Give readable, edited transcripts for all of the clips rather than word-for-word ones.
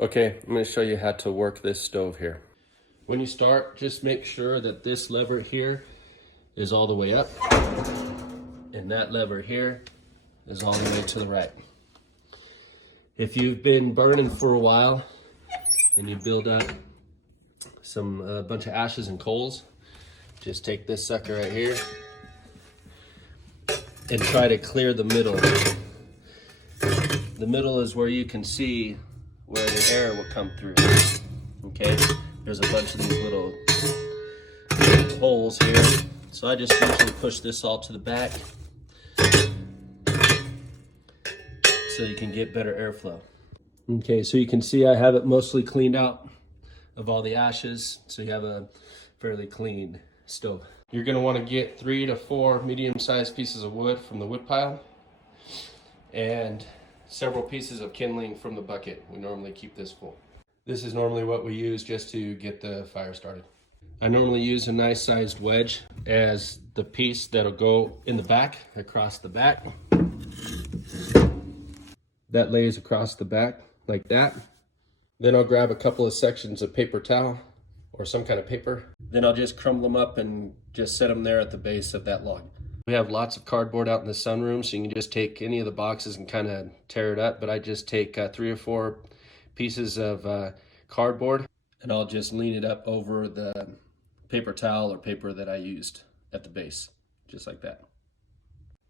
Okay, I'm going to show you how to work this stove here. When you start, just make sure that this lever here is all the way up, and that lever here is all the way to the right. If you've been burning for a while and you build up a bunch of ashes and coals, just take this sucker right here and try to clear the middle. The middle is where you can see where the air will come through. Okay, there's a bunch of these little holes here. So I just usually push this all to the back so you can get better airflow. Okay, so you can see I have it mostly cleaned out of all the ashes, so you have a fairly clean stove. You're gonna wanna get 3 to 4 medium-sized pieces of wood from the wood pile and several pieces of kindling from the bucket. We normally keep this full. This is normally what we use just to get the fire started. I normally use a nice sized wedge as the piece that'll go in the back, across the back. That lays across the back like that. Then I'll grab a couple of sections of paper towel or some kind of paper. Then I'll just crumble them up and just set them there at the base of that log. We have lots of cardboard out in the sunroom, so you can just take any of the boxes and kind of tear it up, but I just take 3 or 4 pieces of cardboard and I'll just lean it up over the paper towel or paper that I used at the base, just like that.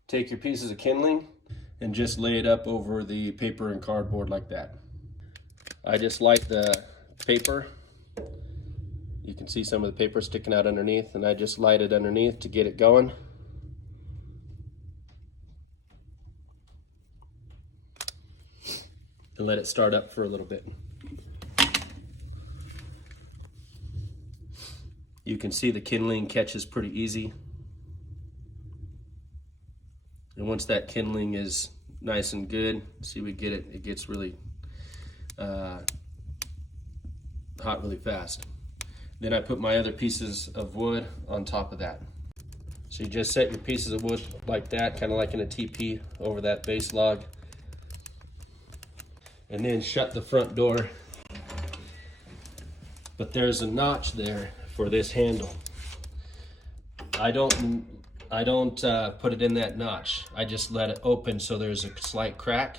Take your pieces of kindling and just lay it up over the paper and cardboard like that. I just light the paper. You can see some of the paper sticking out underneath, and I just light it underneath to get it going. And let it start up for a little bit. You can see the kindling catches pretty easy. And once that kindling is nice and good, see, we get it, it gets really hot really fast. Then I put my other pieces of wood on top of that. So you just set your pieces of wood like that, kind of like in a teepee over that base log. And then shut the front door. But there's a notch there for this handle. I don't put it in that notch. I just let it open so there's a slight crack.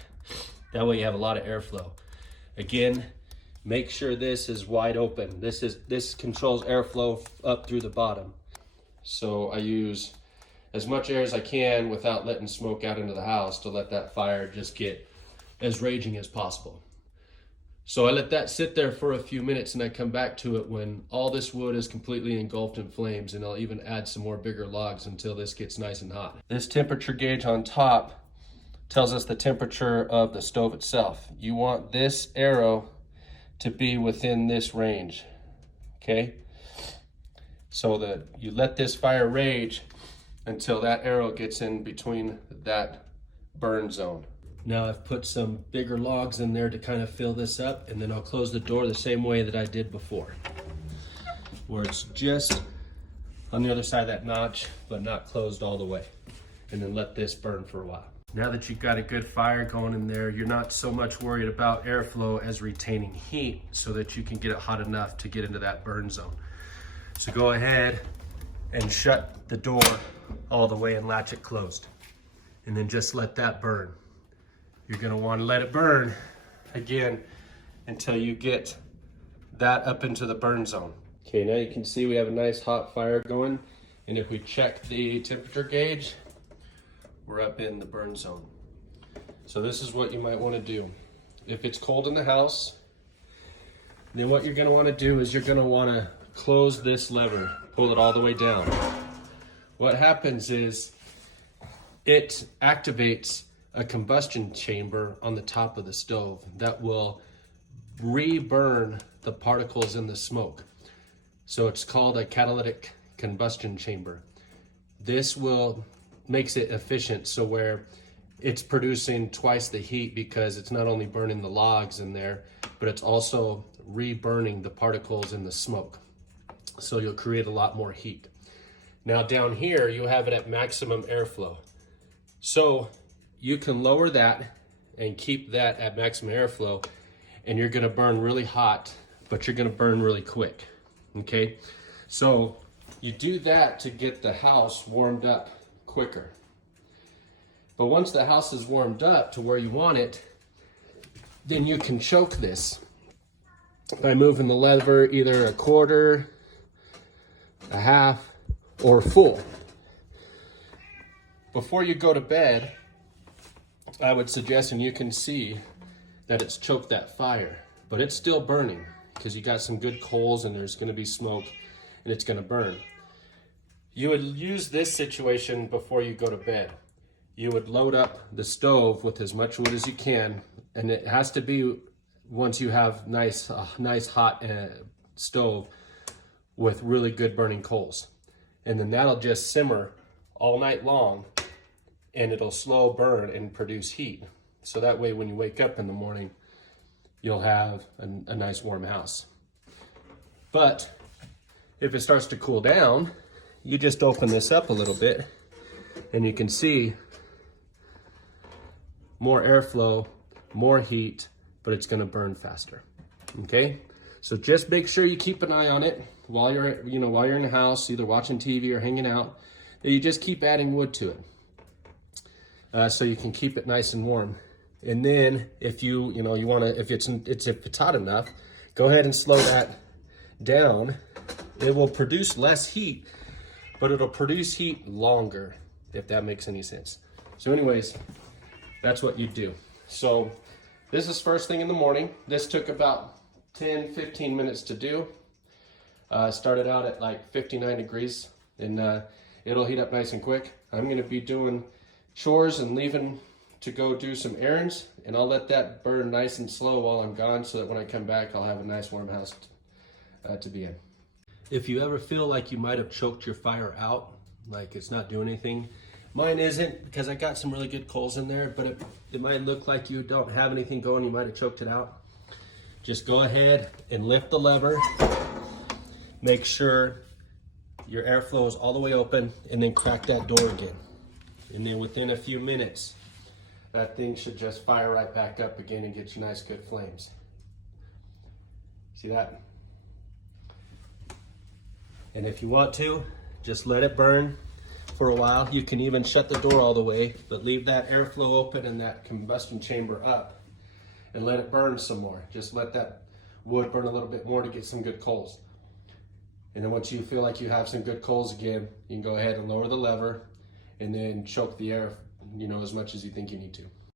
That way you have a lot of airflow. Again, make sure this is wide open. This controls airflow up through the bottom. So I use as much air as I can without letting smoke out into the house to let that fire just get as raging as possible. So I let that sit there for a few minutes and I come back to it when all this wood is completely engulfed in flames, and I'll even add some more bigger logs until this gets nice and hot. This temperature gauge on top tells us the temperature of the stove itself. You want this arrow to be within this range, okay? So that you let this fire rage until that arrow gets in between that burn zone. Now I've put some bigger logs in there to kind of fill this up, and then I'll close the door the same way that I did before, where it's just on the other side of that notch, but not closed all the way. And then let this burn for a while. Now that you've got a good fire going in there, you're not so much worried about airflow as retaining heat so that you can get it hot enough to get into that burn zone. So go ahead and shut the door all the way and latch it closed. And then just let that burn. You're gonna wanna let it burn again until you get that up into the burn zone. Okay, now you can see we have a nice hot fire going. And if we check the temperature gauge, we're up in the burn zone. So this is what you might wanna do. If it's cold in the house, then what you're gonna wanna do is you're gonna wanna close this lever, pull it all the way down. What happens is it activates a combustion chamber on the top of the stove that will re-burn the particles in the smoke. So it's called a catalytic combustion chamber. This makes it efficient, so where it's producing twice the heat because it's not only burning the logs in there, but it's also re-burning the particles in the smoke. So you'll create a lot more heat. Now down here, you have it at maximum airflow. So you can lower that and keep that at maximum airflow, and you're gonna burn really hot, but you're gonna burn really quick, okay? So you do that to get the house warmed up quicker. But once the house is warmed up to where you want it, then you can choke this by moving the lever either a quarter, a half, or full. Before you go to bed, I would suggest, and you can see that it's choked that fire, but it's still burning because you got some good coals and there's gonna be smoke and it's gonna burn. You would use this situation before you go to bed. You would load up the stove with as much wood as you can, and it has to be once you have nice hot stove with really good burning coals. And then that'll just simmer all night long, and it'll slow burn and produce heat. So that way when you wake up in the morning, you'll have a nice warm house. But if it starts to cool down, you just open this up a little bit and you can see more airflow, more heat, but it's gonna burn faster, okay? So just make sure you keep an eye on it while you're in the house, either watching TV or hanging out, that you just keep adding wood to it so you can keep it nice and warm. And then if if it's hot enough, go ahead and slow that down. It will produce less heat, but it'll produce heat longer, if that makes any sense. So anyways, that's what you do. So this is first thing in the morning. This took about 10-15 minutes to do. Started out at like 59 degrees, and it'll heat up nice and quick. I'm gonna be doing chores and leaving to go do some errands, and I'll let that burn nice and slow while I'm gone so that when I come back, I'll have a nice warm house to be in. If you ever feel like you might have choked your fire out, like it's not doing anything, mine isn't, because I got some really good coals in there, but it might look like you don't have anything going, you might have choked it out. Just go ahead and lift the lever, make sure your airflow is all the way open, and then crack that door again. And then within a few minutes, that thing should just fire right back up again and get you nice good flames. See that? And if you want to, just let it burn for a while. You can even shut the door all the way, but leave that airflow open and that combustion chamber up and let it burn some more. Just let that wood burn a little bit more to get some good coals. And then once you feel like you have some good coals again, you can go ahead and lower the lever and then choke the air, as much as you think you need to.